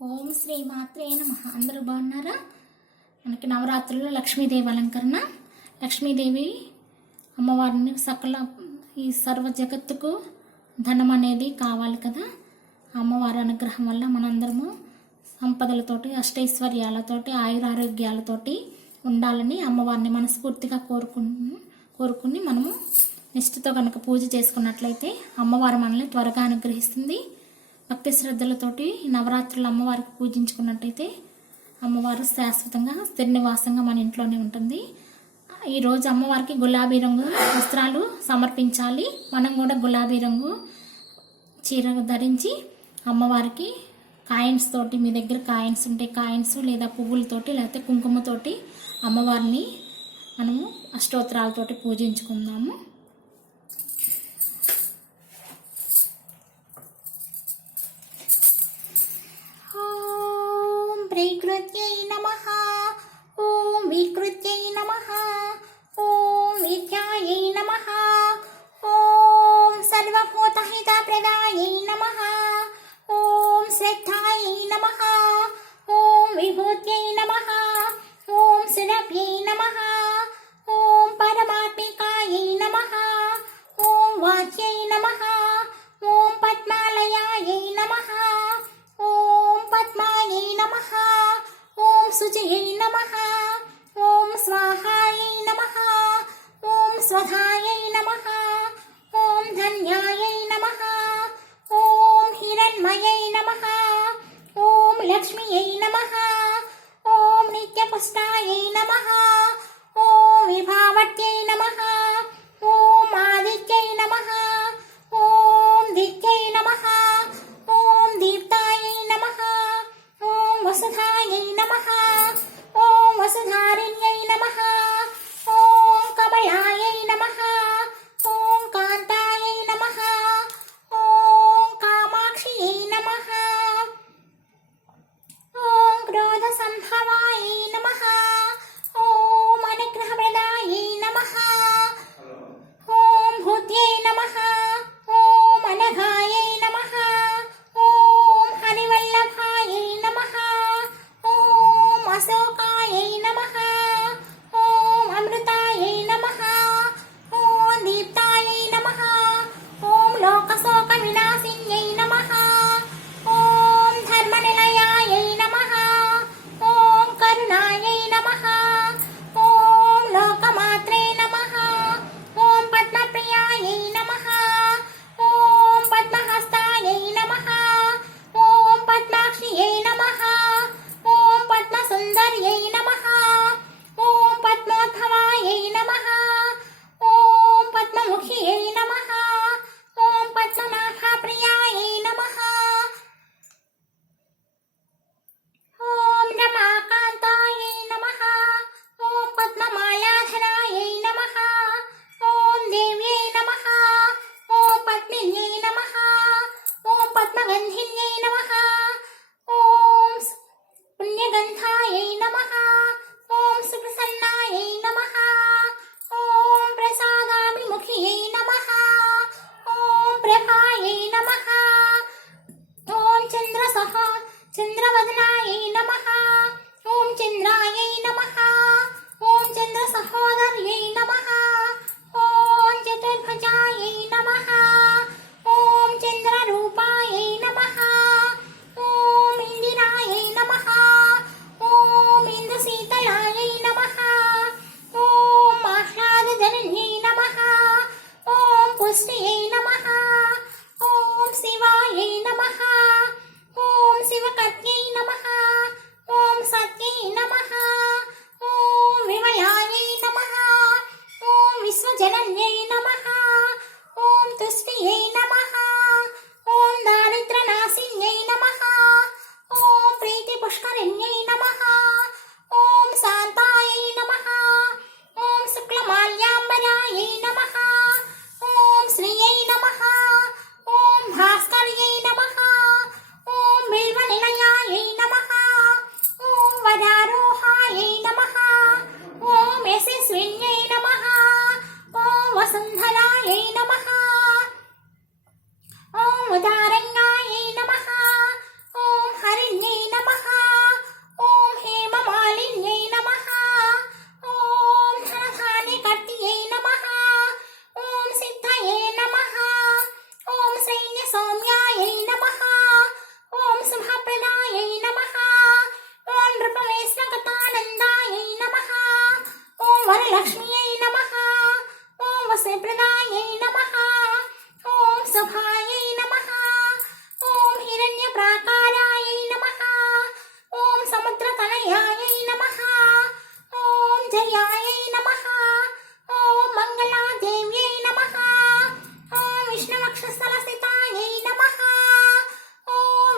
ఓం శ్రీ మాత్రే నమః. అందరూ బాగున్నారా? మనకి నవరాత్రుల్లో లక్ష్మీదేవి అలంకరణ. లక్ష్మీదేవి అమ్మవారిని సకల ఈ సర్వ జగత్తుకు ధనం అనేది కావాలి కదా. అమ్మవారి అనుగ్రహం వల్ల మనందరము సంపదలతోటి అష్టైశ్వర్యాలతోటి ఆయురారోగ్యాలతోటి ఉండాలని అమ్మవారిని మనస్ఫూర్తిగా కోరుకుని మనము నిష్ఠతో కనుక పూజ చేసుకున్నట్లయితే అమ్మవారు మనల్ని త్వరగా అనుగ్రహిస్తుంది. భక్తి శ్రద్ధలతోటి నవరాత్రులు అమ్మవారికి పూజించుకున్నట్టయితే అమ్మవారు శాశ్వతంగా స్థిర నివాసంగా మన ఇంట్లోనే ఉంటుంది. ఈరోజు అమ్మవారికి గులాబీ రంగు వస్త్రాలు సమర్పించాలి. మనం కూడా గులాబీ రంగు చీర ధరించి అమ్మవారికి కాయిన్స్ తోటి, మీ దగ్గర కాయిన్స్ ఉంటే కాయిన్స్ లేదా పువ్వులతోటి లేకపోతే కుంకుమతోటి అమ్మవారిని మనము అష్టోత్తరాలతోటి పూజించుకుందాము. శ్రీకృత్యై నమః. ఓం వికృత్యై నమః. ఓం విద్యాయై నమః. ఓం సర్వభూతహితప్రదాయై నమః. ఓం శ్రద్ధాయై నమః. ఓం విభూత్యై నమః. ఓం సురభ్యై నమః. ఓం పరమాత్మికాయై నమః. ఓం వాచ్యై నమః. ఓం పద్మాలయాయై నమః. ఓం పద్మాయై నమః. ఓం శుచయై నమః. ఓం స్వాహాయై నమః. ఓం స్వధాయై నమః. ఓం ధన్యాయై నమః. ఓం హిరణ్మయై నమః. ఓం లక్ష్మ్యై నమః. ఓం నిత్యపుష్టాయై నమః. ఓం విభావత్యై నమః. ఓం ఆదిత్యై నమః. ఓం దిత్యై నమః. ఓం దీప్తాయై నమః. ఓం వసుధాయై నమః. ఓం వసుధారిణ్యై నమః. ఓం కమలాయై నమః. ఓం కాంతాయై నమః. ఓం కామాక్షియై నమః. ఓం క్రోధ సంభవాయై నమః. ఓం అనుగ్రహప్రదాయై నమః. ఓం భూత్యై నమః. ఓం అనఘాయై నమః. ఓం హరివల్లభాయై నమః. ఓం అశోకాయై నమః. ఓం అమృతాయై నమః. ఓం దీప్తాయై నమః. ఓం లోకశోక వినాశిన్యై నమః. ఓం ధర్మనిలయాయై నమః. ఓం కరుణాయై నమః. ఓం లోకమాత్రే నమః. ఓం పద్మప్రియాయై నమః. ఓం పద్మహస్తాయై నమః. ఓం పద్మాక్షియై నమః. ఓం పద్మసుందర్యై నమః. ఓం పద్మోద్భవాయై నమః. ఓం పద్మముఖ్యై నమః. ఓం పద్మనాభప్రియాయై నమః. ఓం రమాకాంతాయై నమః. ఓం పద్మమాలాధరాయై నమః. ఓం దేవ్యై నమః. ఓం పద్మిన్యై నమః. ఓం పద్మగంధిన్యై నమః. ఓం పుణ్యగంధాయై నమః. ఓం సుప్రసన్నాయై నమః. ఓం ప్రసాదాభిముఖియై నమః. ఓం ప్రభాయై నమః. ఓం చంద్రవదనాయై నమః. ఓం చంద్రాయై నమః. ఓం చంద్ర సహోదర్యై నమః. ఓం చతుర్భుజాయై నమః. ఓం చంద్రరూపాయై నమః. ఓం ఇందిరాయై నమః. ఓం ఇంద్రశీతలాయై నమః. ఓం ఆహ్లాదజనన్యై నమః. ఓం పుష్టియై నమః. ఓం శివాయై నమః. ఓం శివకర్త్యై నమః. ఓం సత్యై నమః. ఓం విమలాయై నమః. ఓం విశ్వజనన్యై నమః. ఓం తుష్టి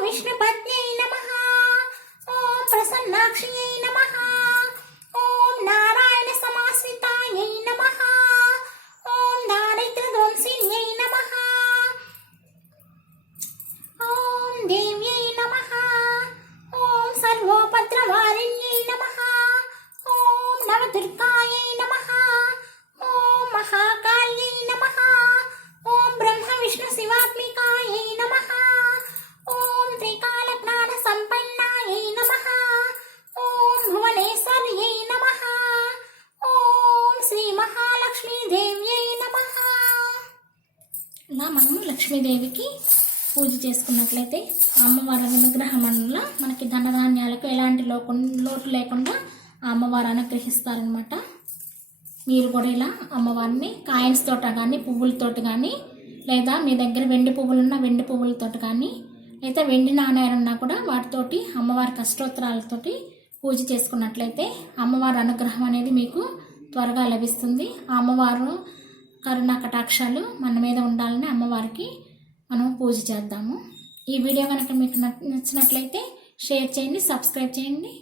విష్ణుపత్న్యై నమః. ఓం ప్రసన్నాక్షియై నమః. ఓం నారాయణ సమాశ్రితాయై నమః. ఓం దారిద్ర్యధ్వంసిన్యై నమః. ఓం దేవ్యై నమః. ఓం సర్వోపద్రవారిణ్యై నమః. ఓం నవదుర్గాయై నమః. ఓం మహాకాళ్యై నమః. ఓం బ్రహ్మ విష్ణు శివాత్మికాయై నమః. ఓం త్రికాల జ్ఞాన సంపన్నాయై నమః. ఓం భువనేశ్వర్యై నమః. ఓం శ్రీ మహాలక్ష్మీదేవ్యై నమః. ఇలా మనము లక్ష్మీదేవికి పూజ చేసుకున్నట్లయితే అమ్మవారి అనుగ్రహం వల్ల మనకి ధనధాన్యాలకు ఎలాంటి లోటు లేకుండా ఆ అమ్మవారు అనుగ్రహిస్తారనమాట. మీరు కూడా ఇలా అమ్మవారిని కాయిన్స్ తోట కానీ పువ్వులతోటి కానీ, లేదా మీ దగ్గర వెండి పువ్వులు ఉన్న వెండి పువ్వులతోటి కానీ, లేదా వెండి నాణ్యాలున్నా కూడా వాటితోటి అమ్మవారి అష్టోత్తరాలతోటి పూజ చేసుకున్నట్లయితే అమ్మవారి అనుగ్రహం అనేది మీకు త్వరగా లభిస్తుంది. ఆ అమ్మవారు కరుణా కటాక్షాలు మన మీద ఉండాలని అమ్మవారికి మనం పూజ చేద్దాము. ఈ వీడియో కనుక మీకు నచ్చినట్లయితే షేర్ చేయండి, సబ్స్క్రైబ్ చేయండి.